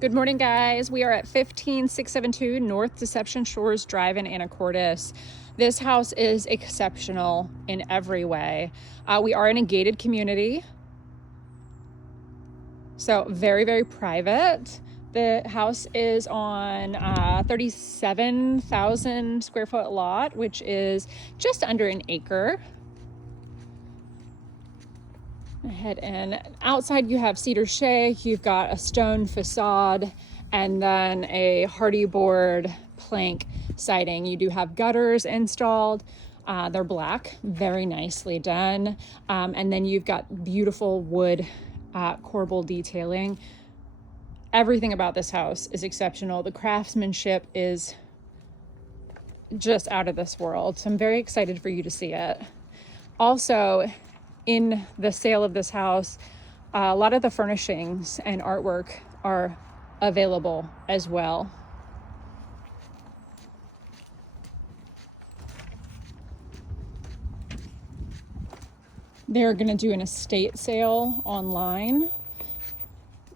Good morning, guys. We are at 15672 North Deception Shores Drive in Anacortes. This house is exceptional in every way. We are in a gated community, so very, very private. The house is on 37,000 square foot lot, which is just under an acre. Head in. Outside you have cedar shake, you've got a stone facade, and then a hardy board plank siding. You do have gutters installed. They're black, very nicely done. And then you've got beautiful wood corbel detailing. Everything about this house is exceptional. The craftsmanship is just out of this world. So I'm very excited for you to see it. Also, in the sale of this house, a lot of the furnishings and artwork are available as well. They're going to do an estate sale online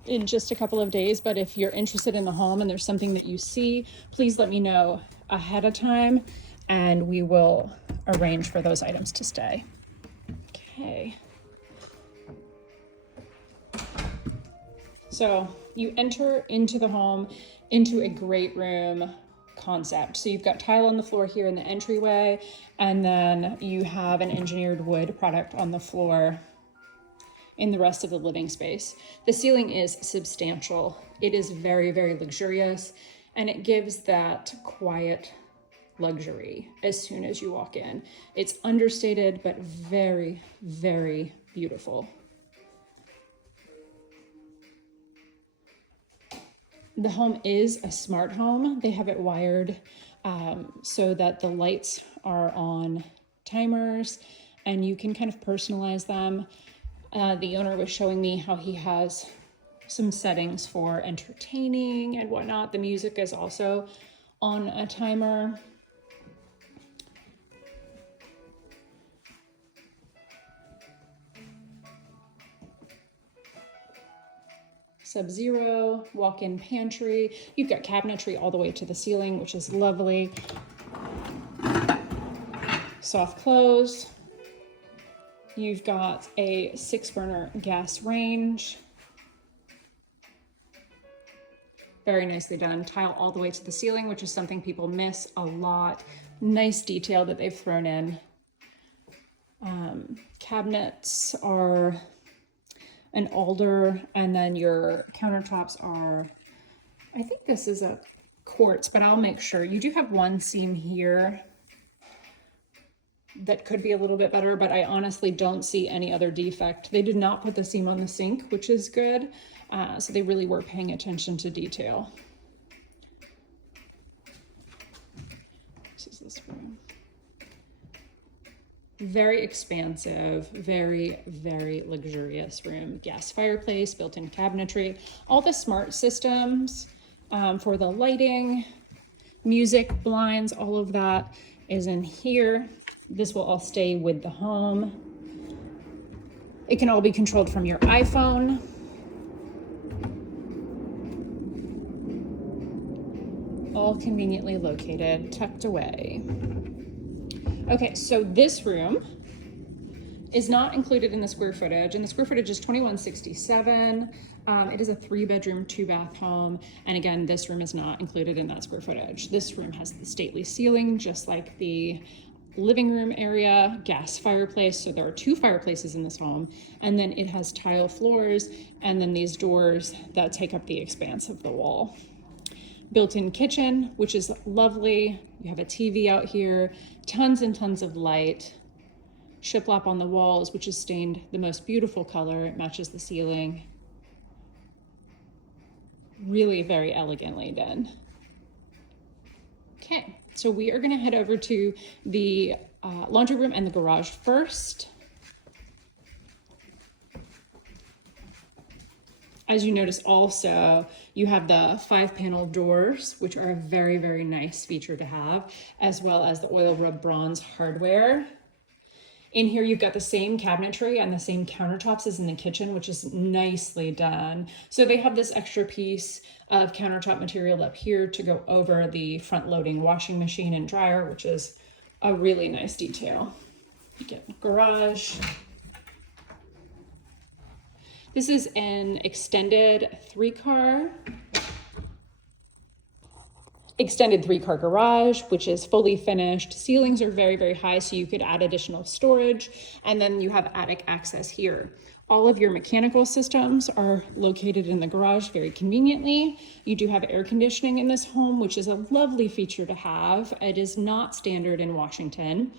in just a couple of days, but if you're interested in the home and there's something that you see, please let me know ahead of time and we will arrange for those items to stay. Okay. So you enter into the home into a great room concept. So you've got tile on the floor here in the entryway, and then you have an engineered wood product on the floor in the rest of the living space. The ceiling is substantial. It is very, very luxurious, and it gives that quiet luxury as soon as you walk in. It's understated, but very, very beautiful. The home is a smart home. They have it wired so that the lights are on timers and you can kind of personalize them. The owner was showing me how he has some settings for entertaining and whatnot. The music is also on a timer. Sub-zero, walk-in pantry. You've got cabinetry all the way to the ceiling, which is lovely. Soft close. You've got a 6-burner gas range. Very nicely done. Tile all the way to the ceiling, which is something people miss a lot. Nice detail that they've thrown in. Cabinets are an alder, and then your countertops are, I think this is a quartz, but I'll make sure. You do have one seam here that could be a little bit better, but I honestly don't see any other defect. They did not put the seam on the sink, which is good. So they really were paying attention to detail. This is this room. Very expansive, very, very luxurious room. Gas fireplace, built-in cabinetry, all the smart systems for the lighting, music, blinds, all of that is in here. This will all stay with the home. It can all be controlled from your iPhone. All conveniently located, tucked away. Okay, so this room is not included in the square footage, and the square footage is 2167. It is a 3-bedroom, 2-bath home, and again, this room is not included in that square footage. This room has the stately ceiling, just like the living room area, gas fireplace, so there are 2 fireplaces in this home, and then it has tile floors, and then these doors that take up the expanse of the wall. Built-in kitchen, which is lovely. You have a TV out here, tons and tons of light. Shiplap on the walls, which is stained the most beautiful color. It matches the ceiling. Really very elegantly done. Okay, so we are gonna head over to the laundry room and the garage first. As you notice also, you have the 5-panel doors, which are a very, very nice feature to have, as well as the oil rub bronze hardware. In here, you've got the same cabinetry and the same countertops as in the kitchen, which is nicely done. So they have this extra piece of countertop material up here to go over the front-loading washing machine and dryer, which is a really nice detail. You get garage. This is an extended three-car garage, which is fully finished. Ceilings are very, very high, so you could add additional storage. And then you have attic access here. All of your mechanical systems are located in the garage very conveniently. You do have air conditioning in this home, which is a lovely feature to have. It is not standard in Washington.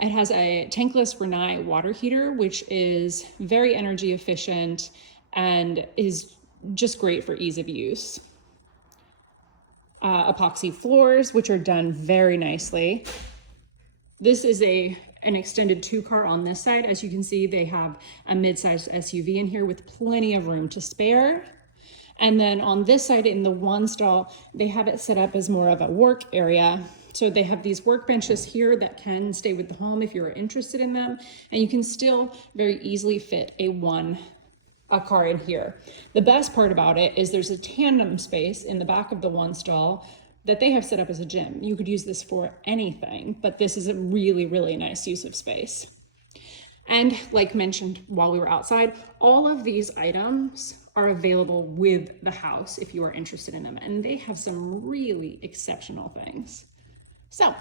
It has a tankless Rinnai water heater, which is very energy efficient and is just great for ease of use. Epoxy floors, which are done very nicely. This is an extended two-car on this side. As you can see, they have a mid-sized SUV in here with plenty of room to spare. And then on this side in the one stall, they have it set up as more of a work area. So they have these workbenches here that can stay with the home if you're interested in them. And you can still very easily fit a car in here. The best part about it is there's a tandem space in the back of the one stall that they have set up as a gym. You could use this for anything, but this is a really, really nice use of space. And like mentioned while we were outside, all of these items are available with the house if you are interested in them. And they have some really exceptional things. So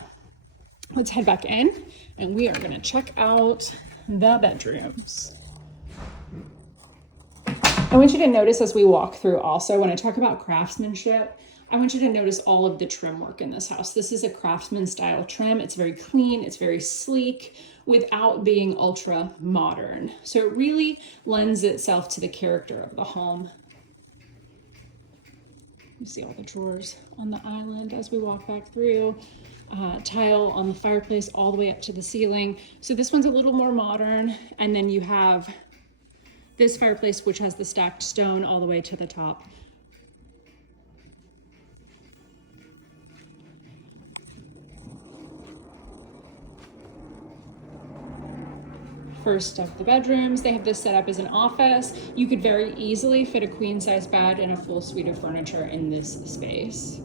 let's head back in and we are gonna check out the bedrooms. I want you to notice as we walk through also, when I talk about craftsmanship, I want you to notice all of the trim work in this house. This is a craftsman style trim. It's very clean, it's very sleek without being ultra modern. So it really lends itself to the character of the home. You see all the drawers on the island as we walk back through. Tile on the fireplace all the way up to the ceiling. So this one's a little more modern. And then you have this fireplace, which has the stacked stone all the way to the top. First of the bedrooms, they have this set up as an office. You could very easily fit a queen size bed and a full suite of furniture in this space.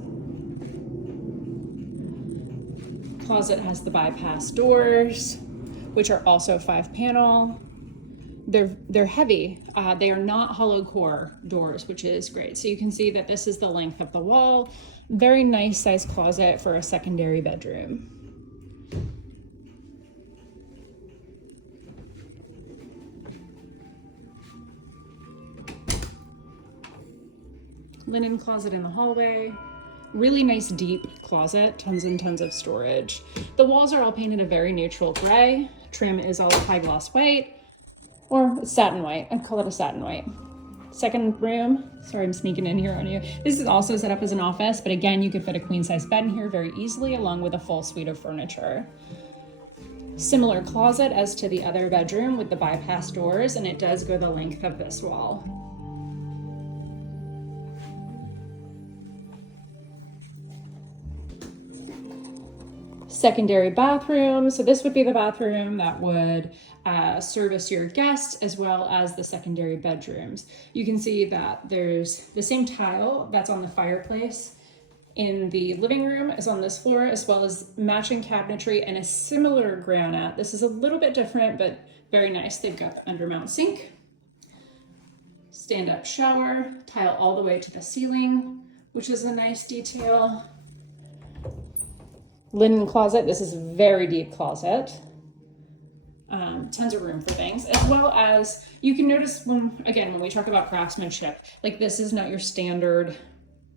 Closet has the bypass doors, which are also 5-panel. They're heavy. They are not hollow core doors, which is great. So you can see that this is the length of the wall. Very nice size closet for a secondary bedroom. Linen closet in the hallway. Really nice deep closet, tons and tons of storage. The walls are all painted a very neutral gray. Trim is all high gloss white. Or satin white, I'd call it a satin white. Second room, sorry I'm sneaking in here on you. This is also set up as an office, but again, you could fit a queen size bed in here very easily along with a full suite of furniture. Similar closet as to the other bedroom with the bypass doors, and it does go the length of this wall. Secondary bathroom. So this would be the bathroom that would service your guests as well as the secondary bedrooms. You can see that there's the same tile that's on the fireplace in the living room as on this floor, as well as matching cabinetry and a similar granite. This is a little bit different, but very nice. They've got the undermount sink, stand-up shower, tile all the way to the ceiling, which is a nice detail. Linen closet. This is a very deep closet. Tons of room for things, as well as you can notice when we talk about craftsmanship, like this is not your standard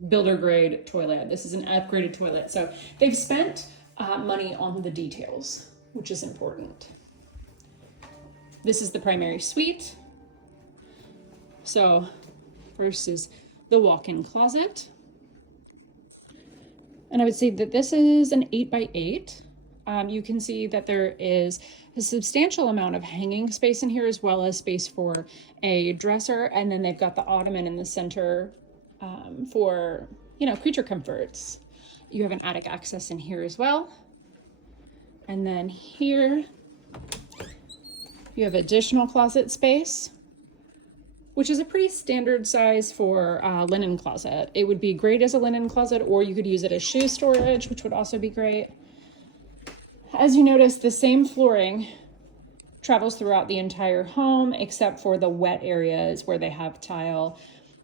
builder grade toilet. This is an upgraded toilet. So they've spent money on the details, which is important. This is the primary suite. So first is the walk-in closet. And I would say that this is an 8x8. You can see that there is a substantial amount of hanging space in here, as well as space for a dresser. And then they've got the ottoman in the center for, creature comforts. You have an attic access in here as well. And then here You have additional closet space, which is a pretty standard size for a linen closet. It would be great as a linen closet, or you could use it as shoe storage, which would also be great. As you notice, the same flooring travels throughout the entire home, except for the wet areas where they have tile.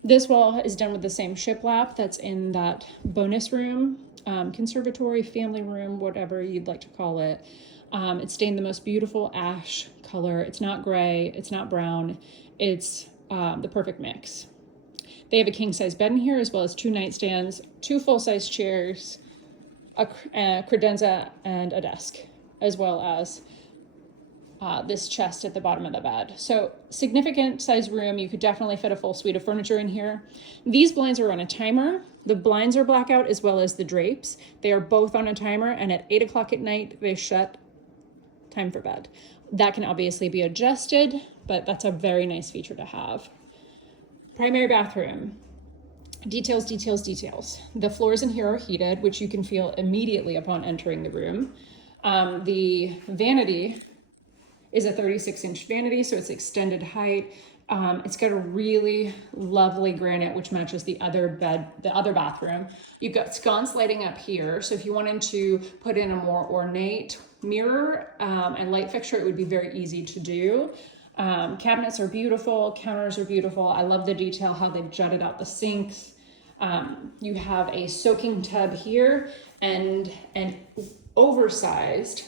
This wall is done with the same shiplap that's in that bonus room, conservatory, family room, whatever you'd like to call it. It's stained the most beautiful ash color. It's not gray, it's not brown, it's the perfect mix. They have a king-size bed in here, as well as 2 nightstands, 2 full-size chairs, a credenza, and a desk, as well as this chest at the bottom of the bed. So significant size room. You could definitely fit a full suite of furniture in here. These blinds are on a timer. The blinds are blackout, as well as the drapes. They are both on a timer, and at 8 o'clock at night, they shut. Time for bed. That can obviously be adjusted, but that's a very nice feature to have. Primary bathroom. Details, details, details. The floors in here are heated, which you can feel immediately upon entering the room. The vanity is a 36-inch vanity, so it's extended height. It's got a really lovely granite, which matches the other bathroom. You've got sconce lighting up here, so if you wanted to put in a more ornate mirror and light fixture, it would be very easy to do. Cabinets are beautiful, counters are beautiful. I love the detail, how they've jutted out the sinks. You have a soaking tub here and an oversized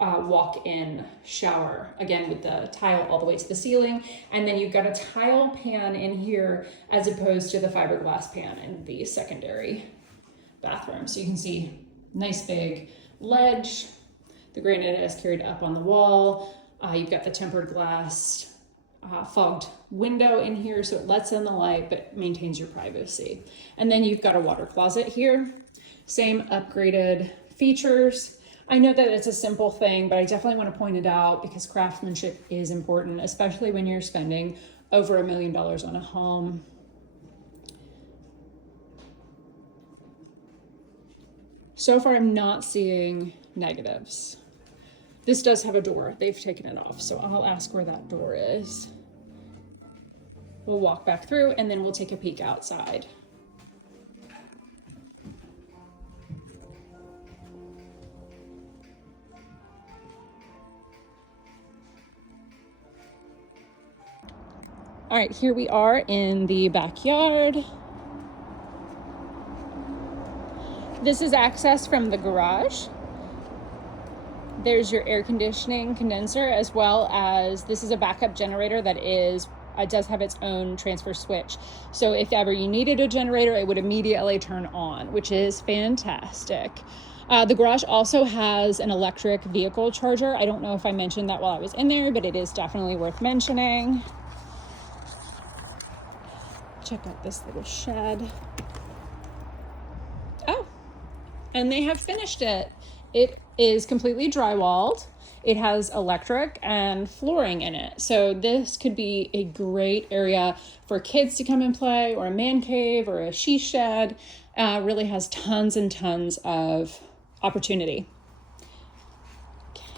walk-in shower, again with the tile all the way to the ceiling. And then you've got a tile pan in here as opposed to the fiberglass pan in the secondary bathroom. So you can see nice big ledge. The granite is carried up on the wall. You've got the tempered glass fogged window in here, so it lets in the light but maintains your privacy. And then you've got a water closet here. Same upgraded features. I know that it's a simple thing, but I definitely want to point it out because craftsmanship is important, especially when you're spending over $1 million on a home. So far, I'm not seeing negatives. This does have a door. They've taken it off, so I'll ask where that door is. We'll walk back through and then we'll take a peek outside. All right, here we are in the backyard. This is access from the garage. There's your air conditioning condenser, as well as this is a backup generator that does have its own transfer switch. So if ever you needed a generator, it would immediately turn on, which is fantastic. The garage also has an electric vehicle charger. I don't know if I mentioned that while I was in there, but it is definitely worth mentioning. Check out this little shed. Oh, and they have finished it. It is completely drywalled. It has electric and flooring in it. So this could be a great area for kids to come and play, or a man cave, or a she shed. Really has tons and tons of opportunity.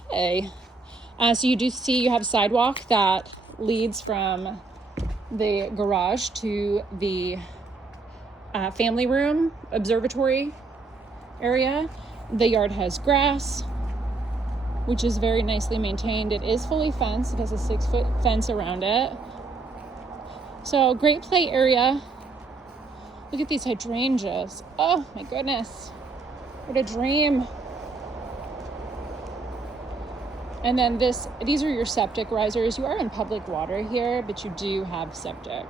Okay, so you do see you have sidewalk that leads from the garage to the family room observatory area. The yard has grass, which is very nicely maintained. It is fully fenced. It has a 6-foot fence around it. So great play area. Look at these hydrangeas. Oh my goodness, what a dream. And then these are your septic risers. You are in public water here, but you do have septic.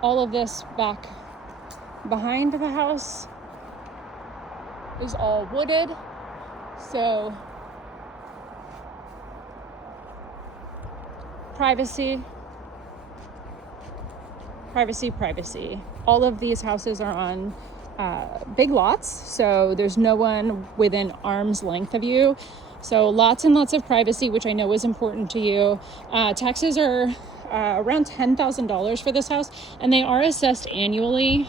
All of this back behind the house is all wooded. So privacy, privacy, privacy. All of these houses are on big lots, so there's no one within arm's length of you. So lots and lots of privacy, which I know is important to you. Taxes are around $10,000 for this house, and they are assessed annually.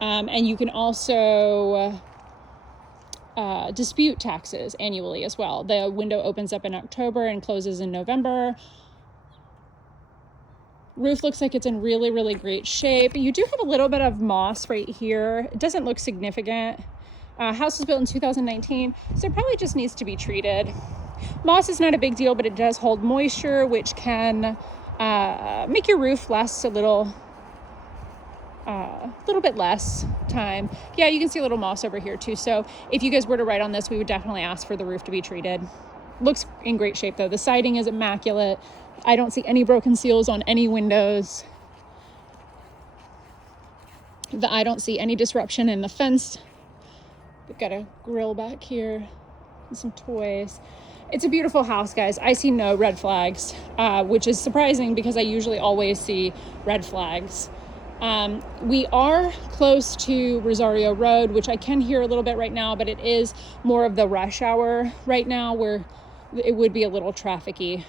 And you can also dispute taxes annually as well. The window opens up in October and closes in November. Roof looks like it's in really, really great shape. You do have a little bit of moss right here. It doesn't look significant. House was built in 2019, so it probably just needs to be treated. Moss is not a big deal, but it does hold moisture, which can make your roof last a little bit less time. Yeah, you can see a little moss over here too. So if you guys were to write on this, we would definitely ask for the roof to be treated. Looks in great shape though. The siding is immaculate. I don't see any broken seals on any windows. I don't see any disruption in the fence. We've got a grill back here and some toys. It's a beautiful house, guys. I see no red flags, which is surprising because I usually always see red flags. We are close to Rosario Road, which I can hear a little bit right now, but it is more of the rush hour right now where it would be a little trafficy.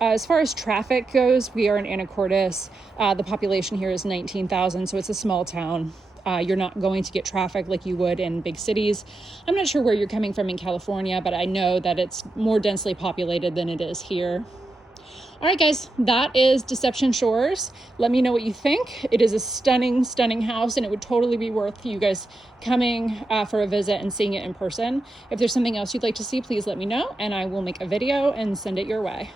As far as traffic goes, we are in Anacortes. The population here is 19,000, so it's a small town. You're not going to get traffic like you would in big cities. I'm not sure where you're coming from in California, but I know that it's more densely populated than it is here. All right, guys, that is Deception Shores. Let me know what you think. It is a stunning, stunning house, and it would totally be worth you guys coming for a visit and seeing it in person. If there's something else you'd like to see, please let me know, and I will make a video and send it your way.